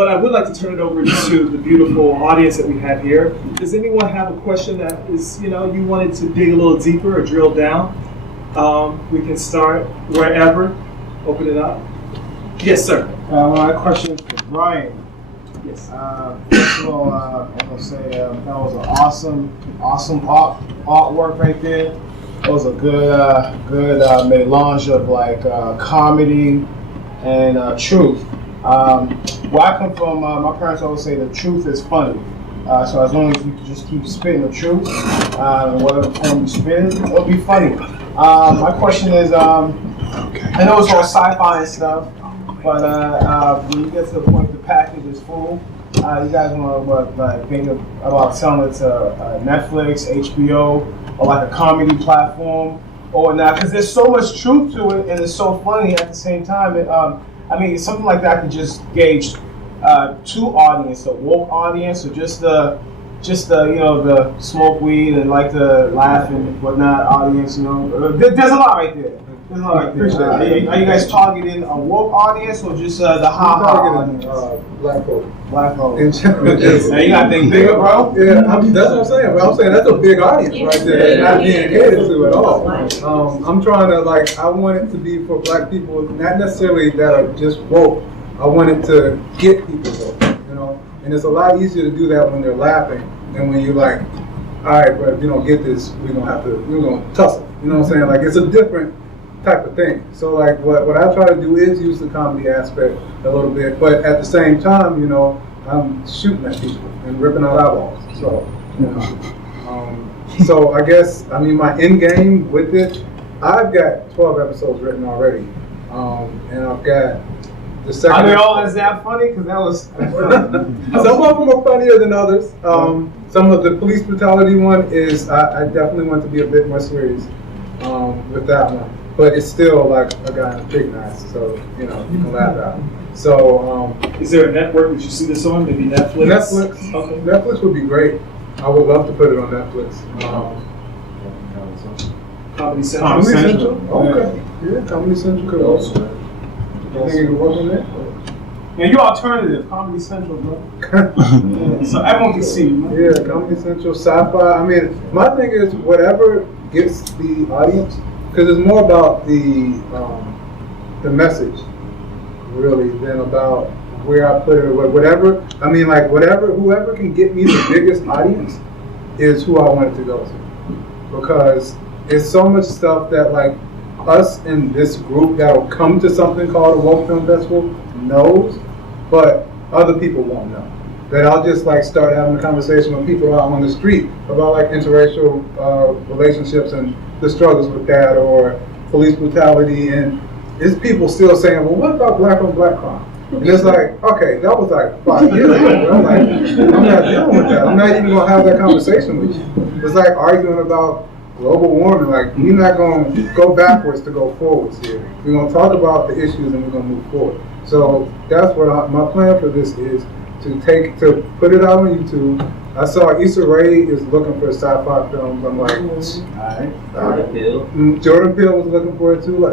But I would like to turn it over to the beautiful audience that we have here. Does anyone have a question that is, you wanted to dig a little deeper or drill down? We can start wherever. Open it up. Yes, sir. My question is for Brian. Yes. First of all, I'm gonna say that was an awesome artwork right there. It was a good melange of like comedy and truth. Where I come from, my parents always say the truth is funny. So as long as you just keep spitting the truth, whatever form you spit, it'll be funny. My question is, I know it's all sci-fi and stuff, but when you get to the point the package is full, you guys want to think about selling it to Netflix, HBO, or like a comedy platform, or not? Because there's so much truth to it, and it's so funny at the same time. Something like that could just gauge two audience, a woke audience, or just the the smoke weed and like to laugh and whatnot audience. There's a lot right there. There's a lot right there. Are you guys targeting a woke audience or just the ha-ha audience? Black folk. Black folk. Now you gotta think bigger, bro. Yeah, that's what I'm saying. But I'm saying that's a big audience right there. Not being catered to at all. I'm trying to I want it to be for black people, not necessarily that are just woke. I want it to get people woke, And it's a lot easier to do that when they're laughing than when you're like, all right, but if you don't get this, we're gonna tussle. You know what I'm saying? Like it's a different type of thing. So what I try to do is use the comedy aspect a little bit, but at the same time, I'm shooting at people and ripping out eyeballs. So, so I guess my end game with it, I've got 12 episodes written already, and I've got the second. Are they all as that funny? Because that was. Some of them are funnier than others. Some of the police brutality one is I definitely want to be a bit more serious with that one. But it's still like a guy in a big knife, so you can laugh at it. So, is there a network that you see this on? Maybe Netflix. Netflix. Okay. Netflix would be great. I would love to put it on Netflix. Comedy Central. Comedy Central. Okay. Yeah, Comedy Central could also. You think it could work on that? Yeah, you alternative Comedy Central, bro. So everyone can see you. Yeah, Comedy Central, sci-fi. My thing is whatever gets the audience. Because it's more about the message, really, than about where I put it. Whatever, whoever can get me the biggest audience is who I want it to go to. Because it's so much stuff that us in this group that will come to something called a Woke Film Festival knows, but other people won't know. That I'll just start having a conversation with people out on the street about interracial relationships and the struggles with that, or police brutality, and it's people still saying, well, what about black on black crime? And it's okay, that was 5 years ago. I'm not dealing with that. I'm not even gonna have that conversation with you. It's arguing about global warming. We're not gonna go backwards to go forwards here. We're gonna talk about the issues and we're gonna move forward. So that's what my plan for this is, to put it out on YouTube. I saw Issa Rae is looking for sci-fi films. I'm like, all right. Jordan Peele was looking for it too.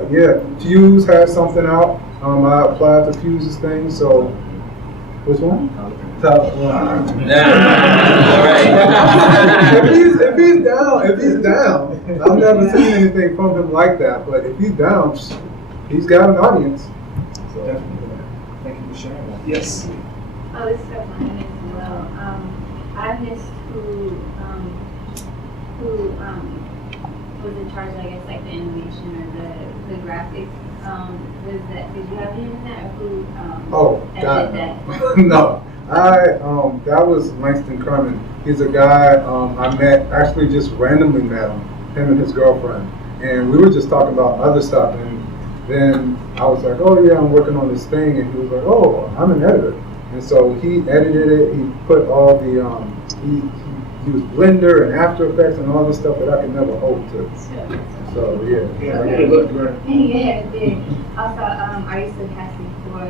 Fuse has something out. I applied to Fuse's thing. So, which one? Top one. If he's down, I've never seen anything from him like that. But if he's down, he's got an audience. So definitely. Thank you for sharing that. Yes. Oh, this is my name as well. I missed who was in charge, I guess, the animation or the graphics. Was that? Did you have him in that, or who? God, that? No. That was Langston Kerman. He's a guy I just randomly met him and his girlfriend, and we were just talking about other stuff, and then I was like, oh yeah, I'm working on this thing, and he was like, oh, I'm an editor. And so he edited it. He put all the he used Blender and After Effects and all this stuff that I could never hope to. So yeah, it looked great. Yeah, it did. Also, are you still casting for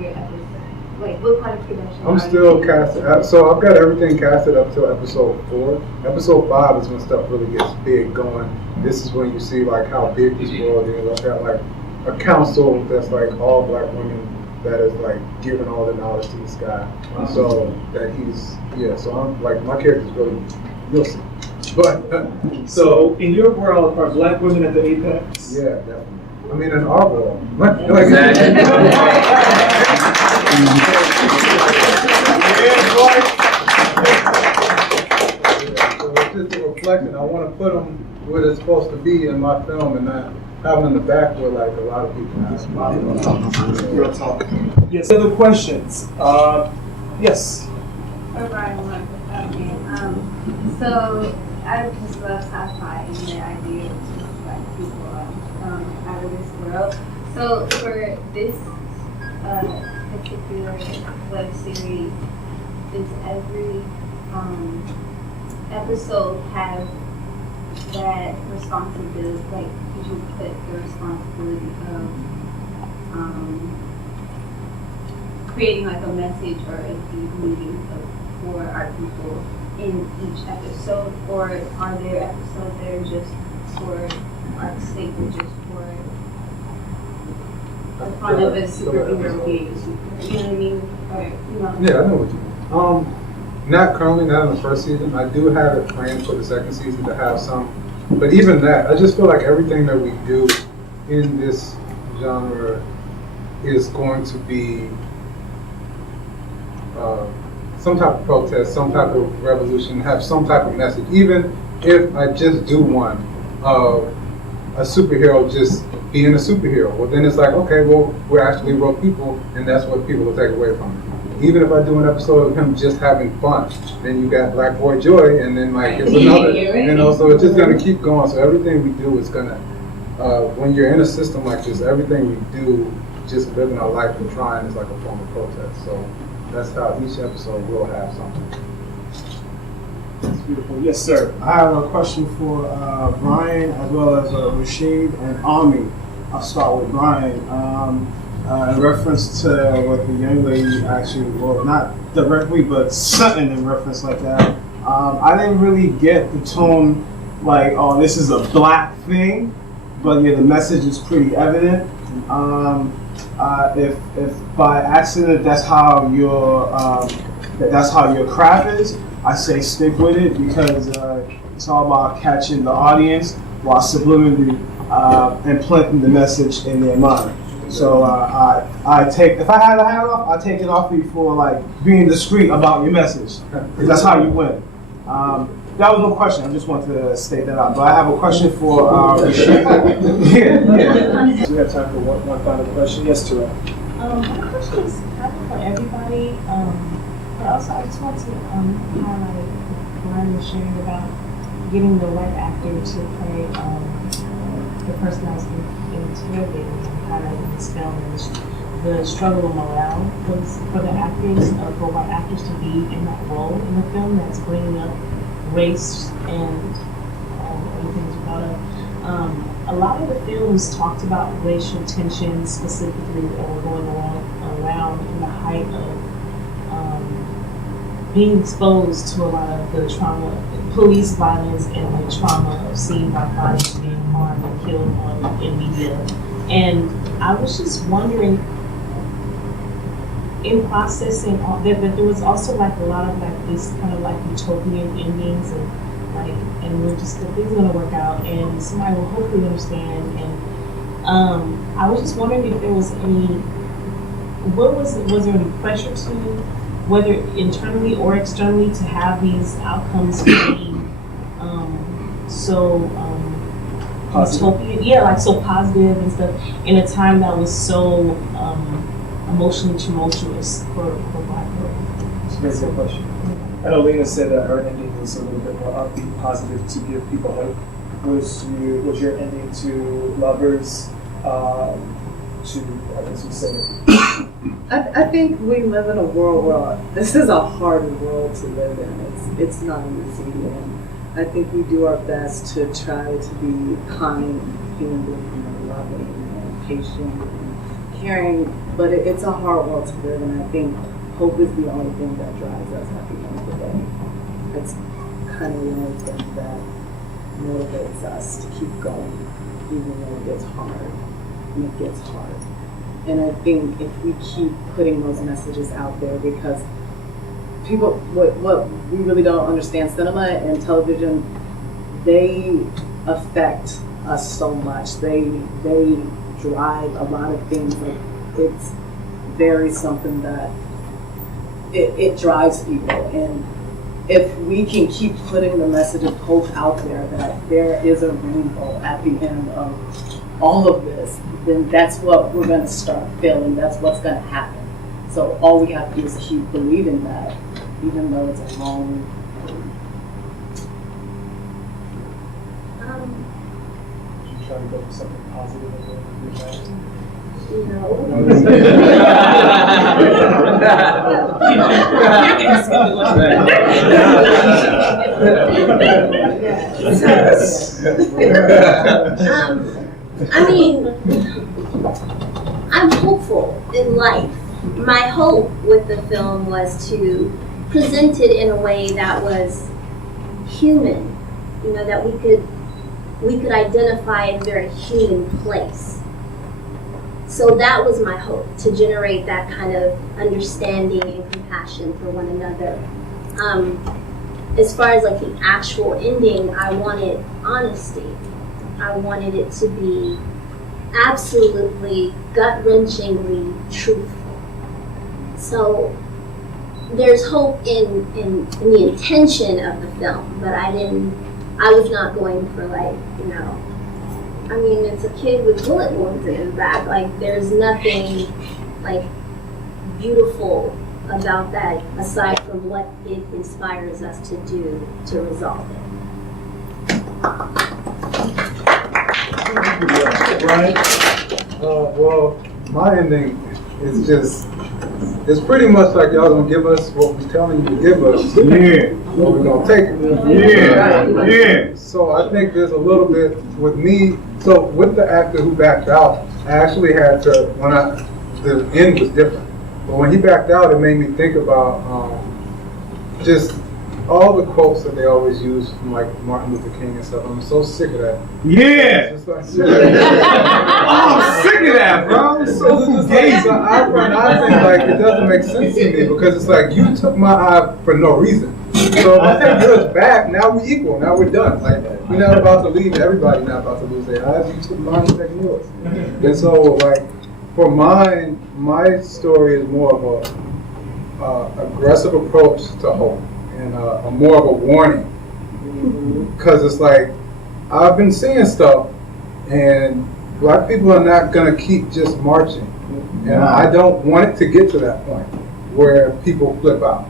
your episode? Wait, what part of production? I'm still casting. So I've got everything casted up till episode 4. Episode 5 is when stuff really gets big going. This is when you see how big this world is. I've got a council that's all black women that is like giving all the knowledge to this guy, so that he's So I'm like my character's really, you'll see. But so in your world, are black women at the apex? Yeah, definitely. I mean, in our world, So it's just a reflection. I want to put them where they're supposed to be in my film, and not have them in the back where like a lot of people have. Real talk. Yes. Other questions? Yes. So I just love sci-fi and the idea of just like people out of this world. So for this particular web series, does every episode have that responsibility? Like, did you put the responsibility of creating like a message or a deep meaning for our people in each episode, or are there episodes that are just for art's sake, or just for the fun of a superhero being a superhero? You know what I mean? Or, Yeah, I know what you mean. Not currently, not in the first season. I do have it planned for the second season to have some, but even that, I just feel like everything that we do in this genre is going to be some type of protest, some type of revolution, have some type of message. Even if I just do one of a superhero just being a superhero, well then it's like, okay, well we're actually real people, and that's what people will take away from it. Even if I do an episode of him just having fun, then you got Black Boy Joy, and then like it's another, so it's just gonna keep going. So everything we do is gonna, when you're in a system like this, everything we do, just living our life and trying, is like a form of protest. So that's how each episode will have something. That's beautiful. Yes, sir. I have a question for Brian as well as Rashid and Ami. I'll start with Brian. In reference to what the young lady actually, well, not directly, but something in reference like that. I didn't really get the tone like, oh, this is a black thing, but yeah, the message is pretty evident. If by accident that's how your craft is, I say stick with it, because it's all about catching the audience while subliminally implanting the message in their mind. So I take, if I had a hat off, I take it off for like being discreet about your message, because that's how you win. That was no question. I just wanted to state that out. But I have a question for Rashid. Yeah. We have time for one final question. Yes, Tyranny. My question is kind of for everybody, but also I just want to highlight what Brian was sharing about getting the right actor to play the person that was interrogating and highlighting this film, and the struggle of morale for the actors, for white actors to be in that role in the film that's bringing up race and everything you brought up. A lot of the films talked about racial tensions specifically that were going around in the height of being exposed to a lot of the trauma, police violence, and the trauma of seeing black bodies being harmed and killed in media. And I was just wondering, in processing all that there was also like a lot of like this kind of like utopian endings, and like, and we're just, the things are gonna work out and somebody will hopefully understand. And I was just wondering if there was any, was there any pressure to, whether internally or externally, to have these outcomes be so utopian, like so positive and stuff, in a time that was so emotionally tumultuous for Black people? It's a very good question. I know Lena said that her ending was a little bit more upbeat, positive, to give people hope. Was your ending to Lovers, to, I guess you say it? I think we live in a world where this is a hard world to live in. It's not easy, and I think we do our best to try to be kind, human being, and loving, and patient, and caring. But it's a hard world to live in. I think hope is the only thing that drives us at the end of the day. It's kind of the only thing that motivates us to keep going, even when it gets hard. And it gets hard. And I think if we keep putting those messages out there, because people, what we really don't understand, cinema and television, they affect us so much. They drive a lot of things. Like, it's very something that it drives people. And if we can keep putting the message of hope out there that there is a rainbow at the end of all of this, then that's what we're going to start feeling. That's what's going to happen. So all we have to do is keep believing that, even though it's a long You try to go for something positive and then I mean, I'm hopeful in life. My hope with the film was to present it in a way that was human, that we could identify in a very human place. So that was my hope, to generate that kind of understanding and compassion for one another. As far as like the actual ending, I wanted honesty. I wanted it to be absolutely gut-wrenchingly truthful. So there's hope in the intention of the film, but I was not going for I mean, it's a kid with bullet wounds in his back. Like, there's nothing beautiful about that aside from what it inspires us to do to resolve it. Right? Well, my ending is it's pretty much like y'all gonna give us what we're telling you to give us. Yeah. But we're gonna take it. Yeah. So I think there's a little bit with me. So with the actor who backed out, I actually had to, the end was different. But when he backed out, it made me think about just all the quotes that they always use from like Martin Luther King and stuff. I'm so sick of that. Yeah. It's like, I'm sick of that, bro. I'm so gay. So I think like it doesn't make sense to me because it's like you took my eye for no reason. So if I take yours back, now we equal. Now we're done. Like we're not about to leave. Everybody not about to lose their eyes. You took mine, you take yours. And so like for mine, my story is more of a aggressive approach to hope and a more of a warning because it's like I've been seeing stuff and Black people are not gonna keep just marching. And I don't want it to get to that point where people flip out.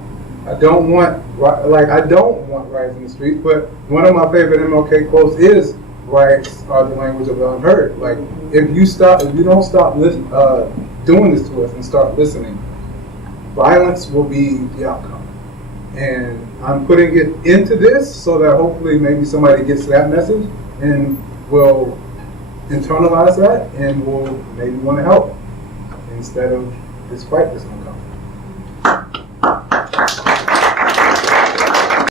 I don't want riots in the streets, but one of my favorite MLK quotes is riots are the language of the unheard. Like if you don't stop doing this to us and start listening, violence will be the outcome. And I'm putting it into this so that hopefully maybe somebody gets that message and will internalize that and will maybe want to help instead of this fight that's going on.